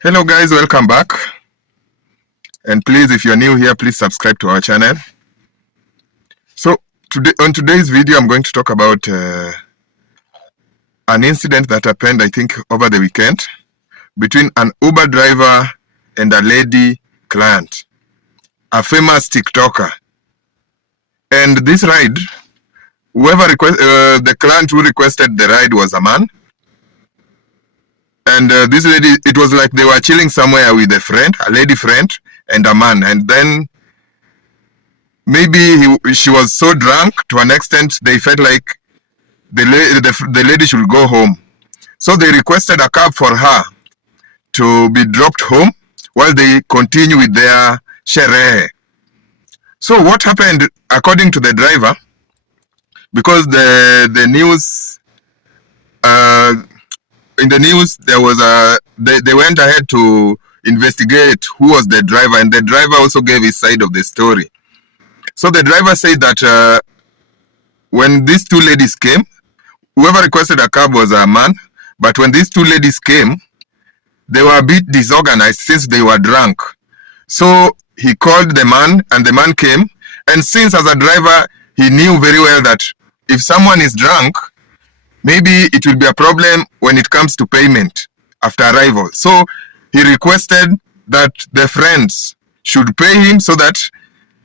Hello guys, welcome back. And please, if you're new here, please subscribe to our channel. So on today's video, I'm going to talk about an incident that happened, I think, over the weekend between an Uber driver and a lady client, a famous TikToker. And this ride, the client who requested the ride was a man. And this lady, it was like they were chilling somewhere with a friend, a lady friend, and a man. And then maybe she was so drunk to an extent they felt like the lady should go home. So they requested a cab for her to be dropped home while they continue with their sherehe. So what happened, according to the driver, because the news, in the news, there was they went ahead to investigate who was the driver, and the driver also gave his side of the story. So the driver said that when these two ladies came, whoever requested a cab was a man, but when these two ladies came, they were a bit disorganized since they were drunk. So he called the man, and the man came, and since as a driver, he knew very well that if someone is drunk, maybe it will be a problem when it comes to payment after arrival. So he requested that the friends should pay him so that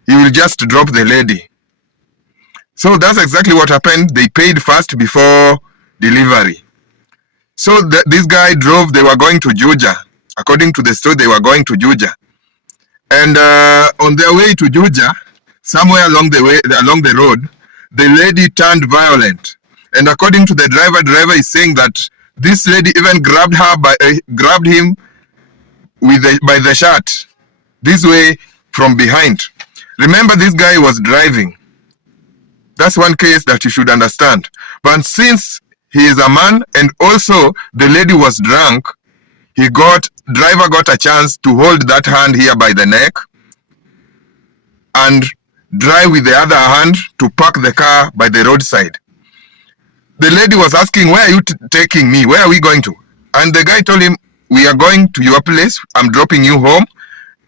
he will just drop the lady. So that's exactly what happened. They paid first before delivery. So this guy drove, they were going to Juja. According to the story, they were going to Juja. And on their way to Juja, somewhere along the road, the lady turned violent. And according to the driver is saying that this lady even grabbed him by the shirt, this way from behind. Remember, this guy was driving. That's one case that you should understand. But since he is a man and also the lady was drunk, driver got a chance to hold that hand here by the neck and drive with the other hand to park the car by the roadside. The lady was asking, where are you taking me? Where are we going to? And the guy told him, we are going to your place. I'm dropping you home.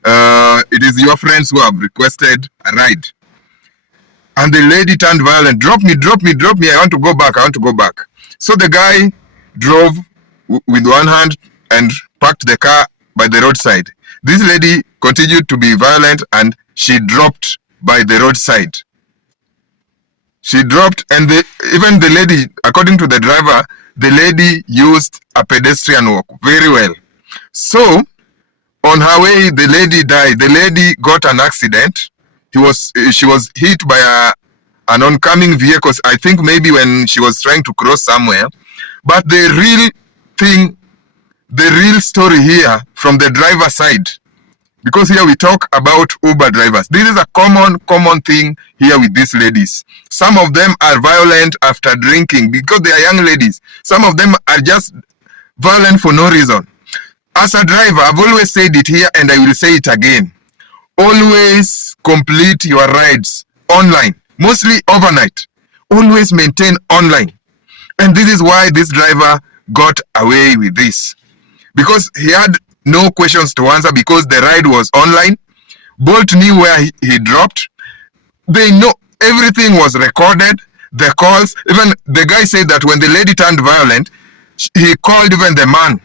It is your friends who have requested a ride. And the lady turned violent. Drop me. I want to go back. So the guy drove with one hand and parked the car by the roadside. This lady continued to be violent and she dropped by the roadside. She dropped, and even the lady, according to the driver, the lady used a pedestrian walk very well. So on her way, the lady died. The lady got an accident. She was hit by an oncoming vehicle, I think maybe when she was trying to cross somewhere. But the real story here from the driver's side, because here we talk about Uber drivers. This is a common thing here with these ladies. Some of them are violent after drinking because they are young ladies. Some of them are just violent for no reason. As a driver, I've always said it here and I will say it again. Always complete your rides online, mostly overnight. Always maintain online. And this is why this driver got away with this. Because he had no questions to answer because the ride was online. Bolt knew where he dropped. They know everything was recorded. The calls, even the guy said that when the lady turned violent, he called even the man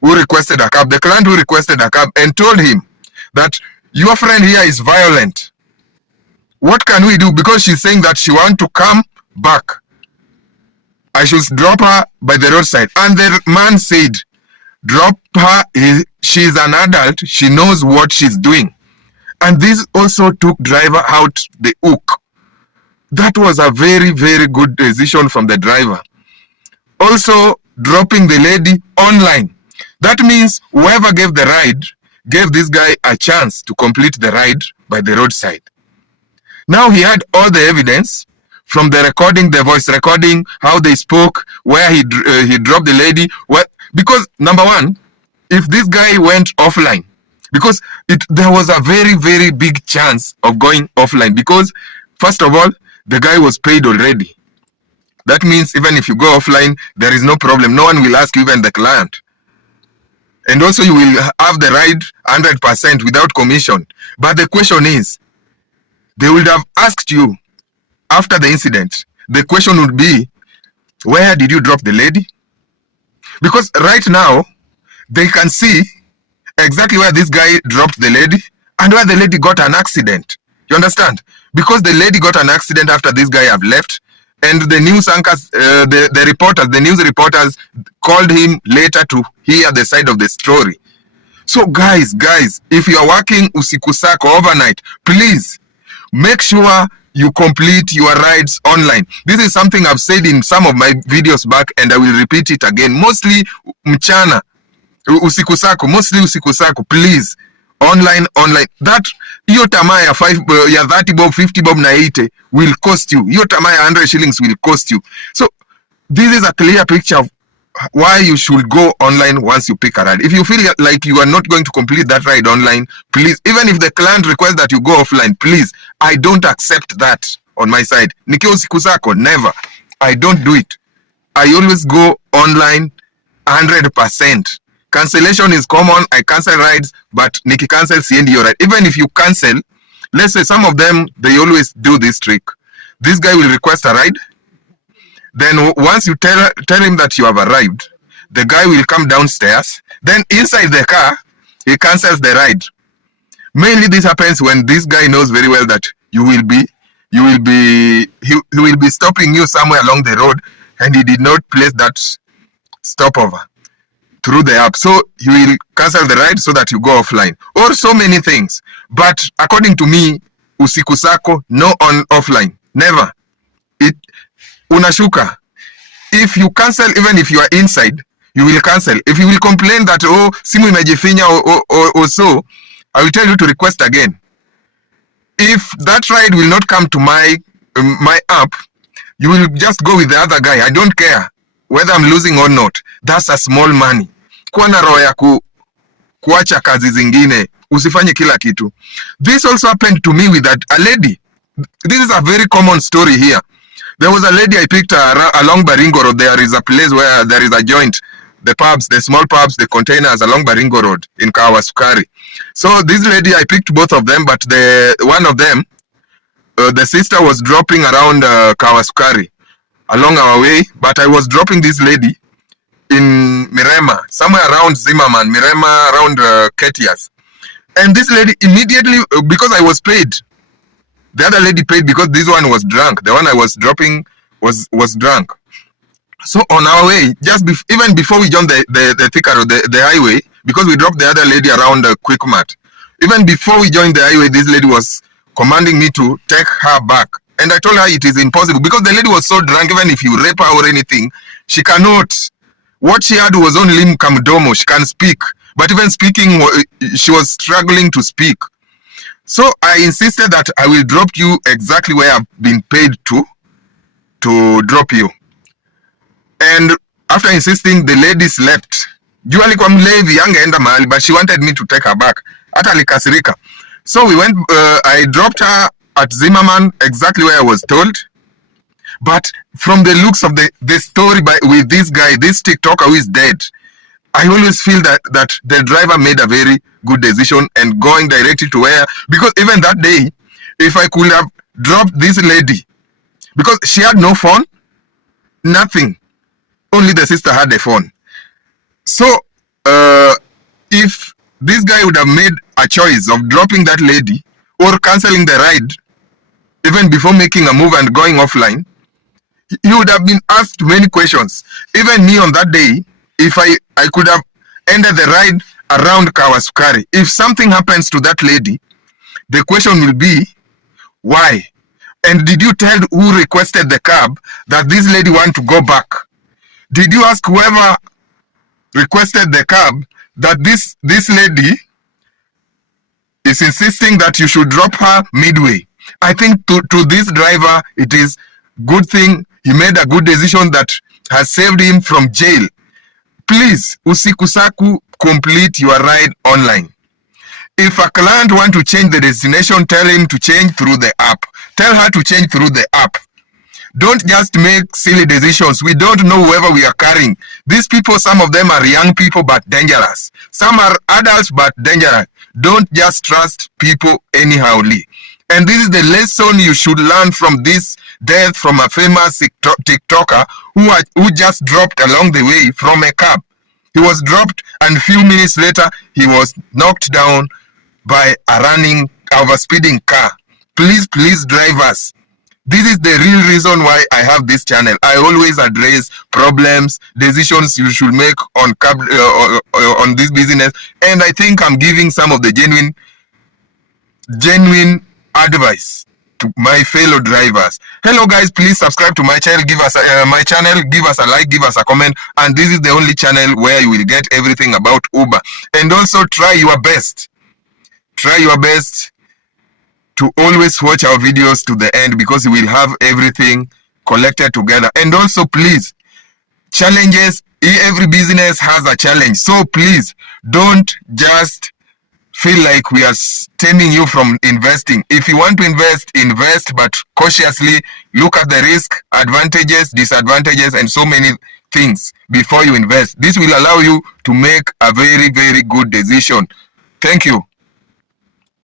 who requested a cab, the client who requested a cab, and told him that your friend here is violent. What can we do? Because she's saying that she wants to come back. I should drop her by the roadside. And the man said, drop her. She's an adult. She knows what she's doing. And this also took driver out the hook. That was a very, very good decision from the driver. Also, dropping the lady online. That means whoever gave the ride gave this guy a chance to complete the ride by the roadside. Now he had all the evidence from the recording, the voice recording, how they spoke, where he dropped the lady. Because number one, if this guy went offline, because there was a very, very big chance of going offline, because first of all, the guy was paid already. That means even if you go offline, there is no problem. No one will ask you, even the client. And also you will have the ride 100% without commission. But the question is, they would have asked you after the incident. The question would be, where did you drop the lady? Because right now, they can see exactly where this guy dropped the lady and where the lady got an accident. You understand? Because the lady got an accident after this guy have left, and the news anchors, the reporters, the news reporters called him later to hear the side of the story. So guys, if you are working usiku sako overnight, please make sure you complete your rides online. This is something I've said in some of my videos back, and I will repeat it again. Mostly mchana, usiku sako, mostly usiku sako, please. Online. That, hiyo tamaa ya 30 bob, 50 bob na 80 will cost you. Hiyo tamaa ya 100 shillings will cost you. So, this is a clear picture of why you should go online once you pick a ride. If you feel like you are not going to complete that ride online, please, even if the client requests that you go offline, please, I don't accept that on my side. Nikiwa usiku sako, never. I don't do it. I always go online 100%. Cancellation is common. I cancel rides, but Niki cancel siendi your ride. Even if you cancel, let's say some of them, they always do this trick. This guy will request a ride. Then once you tell him that you have arrived, the guy will come downstairs. Then inside the car, he cancels the ride. Mainly this happens when this guy knows very well that he will be stopping you somewhere along the road, and he did not place that stopover through the app. So he will cancel the ride so that you go offline, or so many things. But according to me, usiku sako, no on offline, never. Unashuka. If you cancel, even if you are inside, you will cancel. If you will complain that, oh, simu imejifinya or so, I will tell you to request again. If that ride will not come to my app, you will just go with the other guy. I don't care whether I'm losing or not. That's a small money. Kuwa na roho ya kuacha kazi zingine, usifanye kila kitu. This also happened to me with a lady. This is a very common story here. There was a lady I picked along Baringo Road. There is a place where there is a joint. The pubs, the small pubs, the containers along Baringo Road in Kahawa Sukari. So this lady, I picked both of them, but one of them, the sister was dropping around Kahawa Sukari along our way, but I was dropping this lady in Mirema, somewhere around Zimmerman, Mirema, around Ketias. And this lady immediately, because I was paid, the other lady paid because this one was drunk. The one I was dropping was drunk. So on our way, even before we joined the thicker road, the highway, because we dropped the other lady around Quickmart. Even before we joined the highway, this lady was commanding me to take her back. And I told her it is impossible because the lady was so drunk, even if you rape her or anything, she cannot. What she had was only mkamdomo. She can speak. But even speaking, she was struggling to speak. So I insisted that I will drop you exactly where I've been paid to drop you. And after insisting, the lady slept. Juu alikuwa mlevi, angeenda mahali, but she wanted me to take her back. Hata alikasirika. So we went, I dropped her at Zimmerman, exactly where I was told. But from the looks of the story with this guy, this TikToker who is dead, I always feel that the driver made a very good decision and going directly to where, because even that day, if I could have dropped this lady, because she had no phone, nothing, only the sister had a phone. So if this guy would have made a choice of dropping that lady or canceling the ride, even before making a move and going offline, he would have been asked many questions. Even me on that day, if I could have ended the ride around Kahawa Sukari, if something happens to that lady, the question will be, why? And did you tell who requested the cab that this lady want to go back? Did you ask whoever requested the cab that this lady is insisting that you should drop her midway? I think to this driver, it is good thing he made a good decision that has saved him from jail. Please, usiku saku, complete your ride online. If a client want to change the destination, tell him to change through the app. Tell her to change through the app. Don't just make silly decisions. We don't know whoever we are carrying. These people, some of them are young people but dangerous. Some are adults but dangerous. Don't just trust people anyhowly. And this is the lesson you should learn from this death from a famous TikToker who just dropped along the way from a cab. He was dropped, and a few minutes later, he was knocked down by a running, overspeeding car. Please, drivers, this is the real reason why I have this channel. I always address problems, decisions you should make on this business, and I think I'm giving some of the genuine advice to my fellow drivers. Hello guys, please subscribe to my channel, give us a like, give us a comment, and this is the only channel where you will get everything about Uber. And also try your best to always watch our videos to the end, because we will have everything collected together. And also please, challenges, every business has a challenge, so please don't just feel like we are stemming you from investing. If you want to invest, but cautiously. Look at the risk, advantages, disadvantages, and so many things before you invest. This will allow you to make a very, very good decision. Thank you.